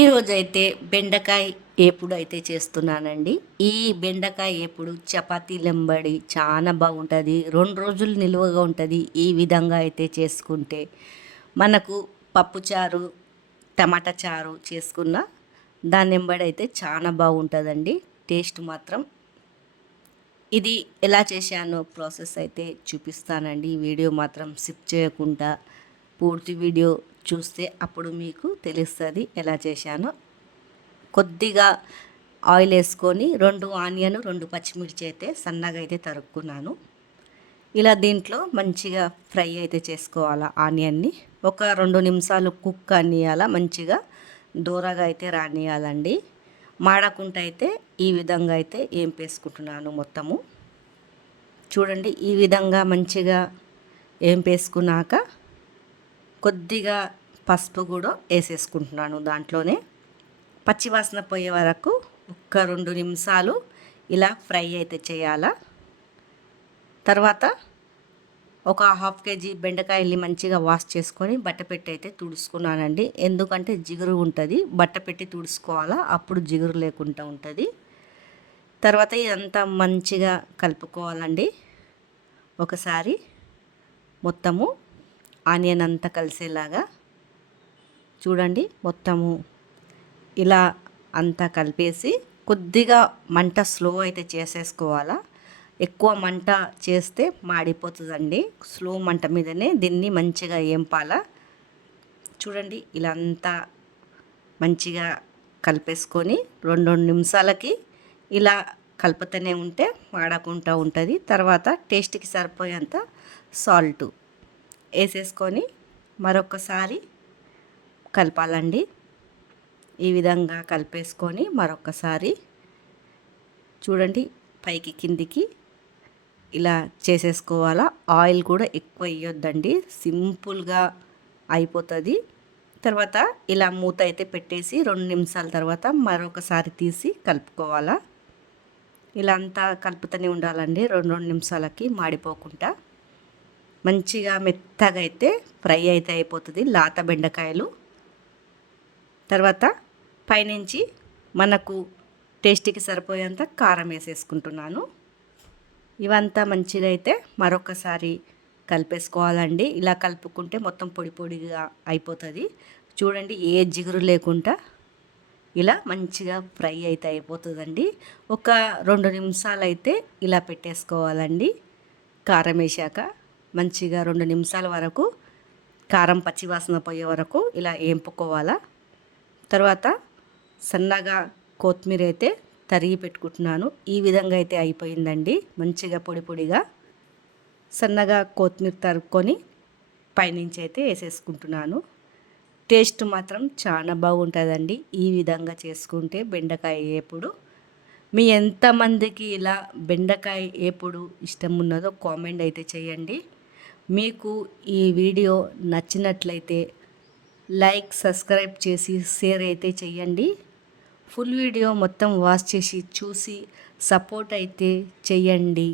ఈరోజైతే బెండకాయ ఏపుడు అయితే చేస్తున్నానండి. ఈ బెండకాయ ఏపుడు చపాతీలెంబడి చాలా బాగుంటుంది. 2 రోజులు నిలువగా ఉంటుంది. ఈ విధంగా అయితే చేసుకుంటే మనకు పప్పుచారు, టమాటా చారు చేసుకున్న దాన్నెంబడి అయితే చాలా బాగుంటుందండి. టేస్ట్ మాత్రం ఇది ఎలా చేశానో ప్రాసెస్ అయితే చూపిస్తానండి. ఈ వీడియో మాత్రం స్కిప్ చేయకుండా పూర్తి వీడియో చూస్తే అప్పుడు మీకు తెలుస్తుంది ఎలా చేశానో. కొద్దిగా ఆయిల్ వేసుకొని 2 ఆనియన్ 2 పచ్చిమిర్చి అయితే సన్నగా అయితే తరుక్కున్నాను. ఇలా దీంట్లో మంచిగా ఫ్రై అయితే చేసుకోవాలి. ఆనియన్ని ఒక 2 నిమిషాలు కుక్ అనియాల, మంచిగా దూరగా అయితే రానియాలండి. మాడకుండా అయితే ఈ విధంగా అయితే ఏంపేసుకుంటున్నాను మొత్తము. చూడండి, ఈ విధంగా మంచిగా ఏంపేసుకున్నాక కొద్దిగా పసుపు కూడా వేసేసుకుంటున్నాను. దాంట్లోనే పచ్చివాసన పోయే వరకు ఒక్క 2 నిమిషాలు ఇలా ఫ్రై అయితే చేయాలా. తర్వాత ఒక 1/2 కేజీ బెండకాయల్ని మంచిగా వాష్ చేసుకొని బట్ట పెట్టి అయితే తుడుచుకున్నానండి. ఎందుకంటే జిగురు ఉంటుంది, బట్ట పెట్టి తుడుచుకోవాలా, అప్పుడు జిగురు లేకుండా ఉంటుంది. తర్వాత ఇదంతా మంచిగా కలుపుకోవాలండి. ఒకసారి మొత్తము ఆనియన్ అంతా కలిసేలాగా చూడండి. మొత్తము ఇలా అంతా కలిపేసి కొద్దిగా మంట స్లో అయితే చేసేసుకోవాలా. ఎక్కువ మంట చేస్తే మాడిపోతుందండి. స్లో మంట మీదనే దీన్ని మంచిగా ఏంపాలా. చూడండి, ఇలా అంతా మంచిగా కలిపేసుకొని 2 నిమిషాలకి ఇలా కలుపుతూనే ఉంటే మాడకుండా ఉంటుంది. తర్వాత టేస్ట్కి సరిపోయేంత సాల్ట్ వేసేసుకొని మరొకసారి కలపాలండి. ఈ విధంగా కలిపేసుకొని మరొకసారి చూడండి, పైకి కిందికి ఇలా చేసేసుకోవాలా. ఆయిల్ కూడా ఎక్కువ వేయొద్దండి, సింపుల్గా అయిపోతుంది. తర్వాత ఇలా మూత అయితే పెట్టేసి 2 నిమిషాల తర్వాత మరొకసారి తీసి కలుపుకోవాలా. ఇలా అంతా కలుపుతూనే ఉండాలండి 2 నిమిషాలకి, మాడిపోకుండా. మంచిగా మెత్తగా అయితే ఫ్రై అయితే అయిపోతుంది లేత బెండకాయలు. తర్వాత పైనుంచి మనకు టేస్ట్కి సరిపోయేంత కారం వేసేసుకుంటున్నాను. ఇవంతా మంచిగా అయితే మరొకసారి కలిపేసుకోవాలండి. ఇలా కలుపుకుంటే మొత్తం పొడి పొడిగా అయిపోతుంది. చూడండి, ఏ జిగురు లేకుండా ఇలా మంచిగా ఫ్రై అయితే అయిపోతుందండి. ఒక 2 నిమిషాలు అయితే ఇలా పెట్టేసుకోవాలండి. కారం వేసాక మంచిగా 2 నిమిషాల వరకు కారం పచ్చివాసన పోయే వరకు ఇలా ఏంపుకోవాలా. తర్వాత సన్నగా కొత్తిమీర అయితే తరిగి పెట్టుకుంటున్నాను. ఈ విధంగా అయితే అయిపోయిందండి. మంచిగా పొడి పొడిగా సన్నగా కొత్తిమీర తరుక్కొని పైనుంచి అయితే వేసేసుకుంటున్నాను. టేస్ట్ మాత్రం చాలా బాగుంటుందండి ఈ విధంగా చేసుకుంటే బెండకాయ ఏపుడు. మీ ఎంతమందికి ఇలా బెండకాయ ఏపుడు ఇష్టం ఉన్నదో కామెంట్ అయితే చేయండి. మీకు ఈ వీడియో నచ్చినట్లయితే లైక్, సబ్స్క్రైబ్ చేసి షేర్ అయితే చేయండి. ఫుల్ వీడియో మొత్తం వాచ్ చేసి చూసి సపోర్ట్ అయితే చేయండి.